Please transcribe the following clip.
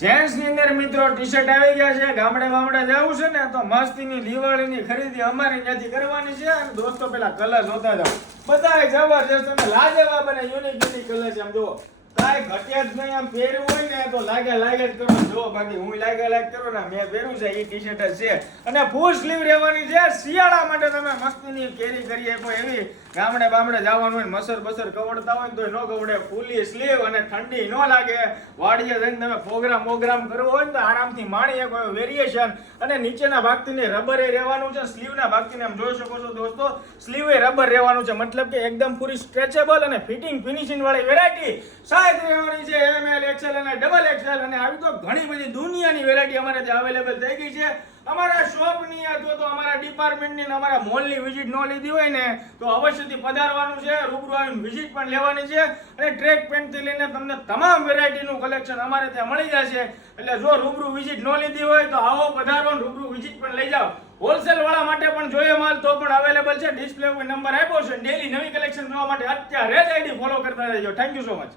Gents ની અંદર મિત્રો ટી શર્ટ આવી ગયા છે. ગામડે જવું છે ને તો મસ્તીની દિવાળીની ખરીદી અમારી ત્યાંથી કરવાની છે. અને દોસ્તો પેલા કલર જોતા જાવ, બધા જબરજસ્ત અને લાજવાબ અને યુનિક કલર છે. આમ જુઓ, કાંઈ ઘટ્યા જ નહીં. આમ પહેર્યું હોય ને તો લાગે જ કરો. જો બાકી હું લાગે કરો ને મેં પહેર્યું છે એ ટી શર્ટ જ છે. અને ફૂલ સ્લીવ રહેવાની છે. શિયાળા માટે તમે મસ્તીની કેરી કરી શકો એવી. ગામડે જવાનું હોય મસર બસર કવડતા હોય તો ન કવડે. ફૂલી સ્લીવ અને ઠંડી ન લાગે. વાડીએ જઈને તમે પ્રોગ્રામ કરવો હોય ને તો આરામથી માણી શકો એવું વેરિએશન. અને નીચેના ભાગથી રબરે રહેવાનું છે. સ્લીવના ભાગથી આમ જોઈ શકો છો દોસ્તો, સ્લીવે રબર રહેવાનું છે. મતલબ કે એકદમ પૂરી સ્ટ્રેચેબલ અને ફિટિંગ ફિનિશિંગ વાળી વેરાયટી સાઈઝ રહેવાની છે એમએલ, એક્સએલ અને ડબલ એક્સએલ. અને આવી તો ઘણી બધી દુનિયાની વેરાયટી અમારે ત્યાં અવેલેબલ થઈ ગઈ છે. અમારા શોપની અથવા તો અમારા ડિપાર્ટમેન્ટની અમારા મોલની વિઝિટ ન લીધી હોય ને તો અવશ્યથી પધારવાનું છે. રૂબરૂ આવીને વિઝિટ પણ લેવાની છે. અને ટ્રેક પેન્ટથી લઈને તમને તમામ વેરાયટીનું કલેક્શન અમારે ત્યાં મળી જશે. એટલે જો રૂબરૂ વિઝિટ ન લીધી હોય તો આવો પધારો, રૂબરૂ વિઝિટ પણ લઈ જાઓ. હોલસેલ વાળા માટે પણ જોઈએ માલ તો પણ અવેલેબલ છે. ડિસ્પ્લે ઉપર નંબર આપ્યો છે. ડેલી નવી કલેક્શન જોવા માટે અત્યારે જ આઈડી ફોલો કરતા રહેજો. Thank you so much.